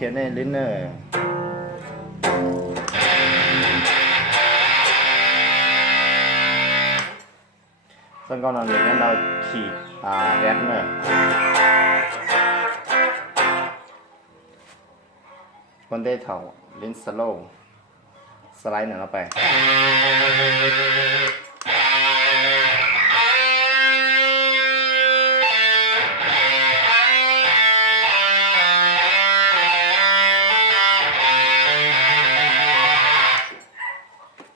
kia này lên nè xong con nào để cái nào chỉ đẹp nè con đây thầu lên slow slide nữa nóไป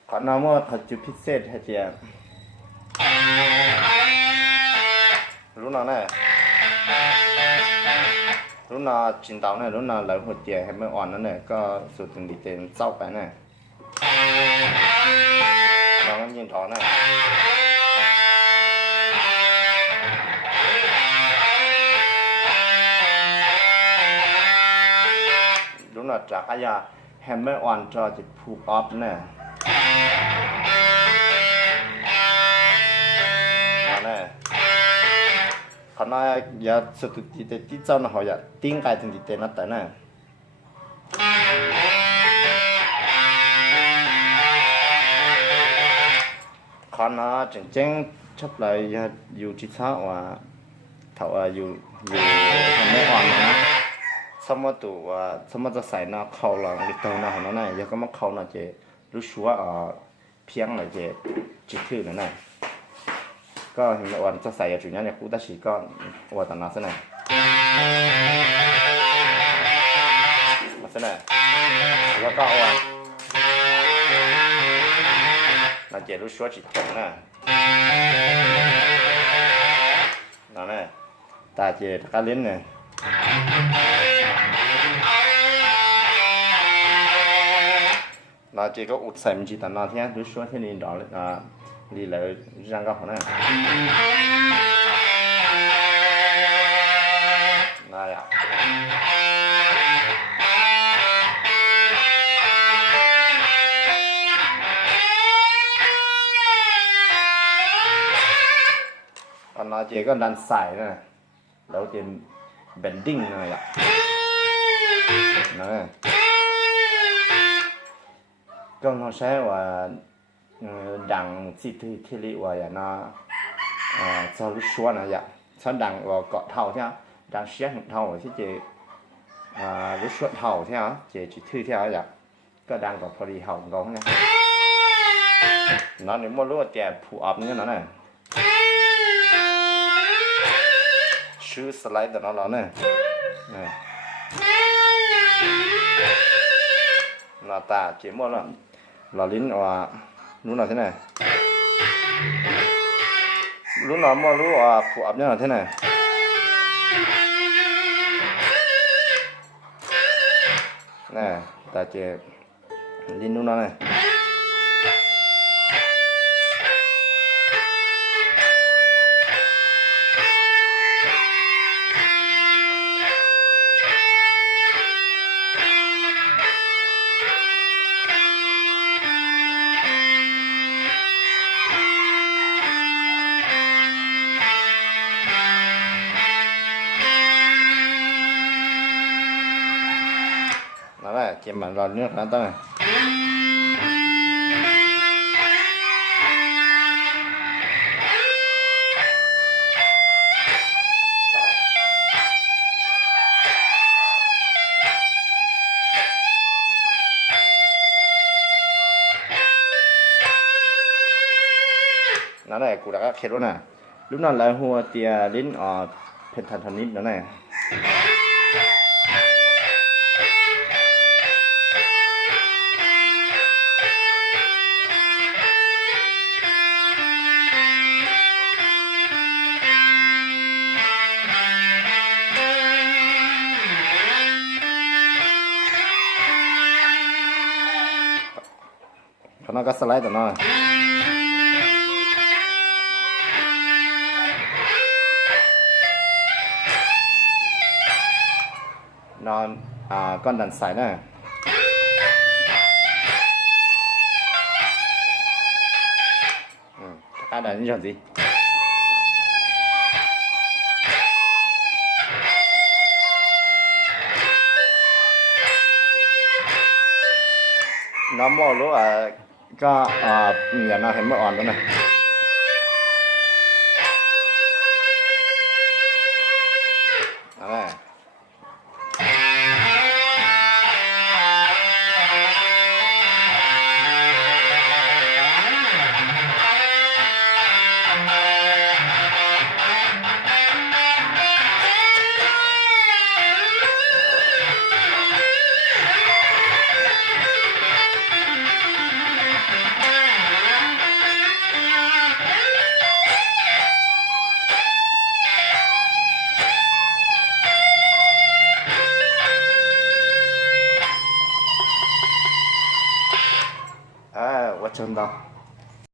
ขอน้องว่าเขาจุดพิเศษให้เจียรู้น้องเนี่ยรู้น้องจินตาวเนี่ยรู้น้องเหลือหัวเจียให้มันอ่อนนั่นเนี่ยก็สุดถึงดีเต็มเศร้าไปเนี่ยน้องก็ยินท้องเนี่ยรู้น้องจากอายาให้มันอ่อนจอจะผูกออฟเนี่ยเขาน่าอยากสุดที่จะที่เจ้าหน้าเขาอยากติ้งไก่ถึงที่เต็มนั่นแต่น่ะเขาน่าจริงๆชอบเลยอยู่ที่เช้าว่าเท่าอยู่ทำไม่อ่อนนะสมมติว่าสมมติจะใส่น่ะเขาหลังลิตรน่ะเขาน่ะยังก็มาเขาน่ะจะรู้ชัวเพียงเลยจะจิตถือนั่นน่ะก็เห็นวันจะใส่จุดนี้เนี่ยคู่ตาชีก็วันต่อหน้าซะหน่อยมาซะหน่อยแล้วก็วันน่าจะรู้ชัวร์จิตตรงน่ะนั่นแหละตาเจตะการเล่นเนี่ยน่าจะก็อุดใส่มันจิตตอนนั้นที่รู้ชัวร์ที่นี่ดอกเลยđi lại răng góc này này ạ còn nó chỉ có đàn sải này đầu tiên bending này ạ này con nó sẽ làดังที่เรียกว่าอย่างน่ะจะรู้ชัวร์นะอย่างฉันดังว่าเกาะเท่าใช่ไหมดังเสียงเท่าที่เจรู้ชัวร์เท่าใช่ไหมเจจิตทื่อใช่ไหมอย่างก็ดังกับพอดีเท่าของเขาเนี่ยนั่นนี่ไม่รู้ว่าแต่ผู้อับนี่นั่นน่ะชื่อสไลด์แต่นั่นแล้วเนี่ยหน้าตาเจ๋งหมดแล้วเราลิ้นว่ารู้หน่อยเท่าไหร่รู้หน่อยมั่วรู้ผู้อับเนี่ยหน่อยเท่าไหร่น่ะตาเจ็บลิ้นรู้หน่อยเจ็บมันร้อนเนื้อขนาดนั้นนั่นแหละกูรักเข็ดวะน่ะลูกนั่นเลยหัวเตียลิ้นเผ็ดทันนิดนั่นแหละเขาน่าก็สไลด์ต่อหน่อยนอนก้อนดันใส่น่ะถ้าดันนี่ชนสิ น้ำมอรู้ก็อย่าน่าเห็นเมื่ออ่อนแล้วนะอะไร 我真的。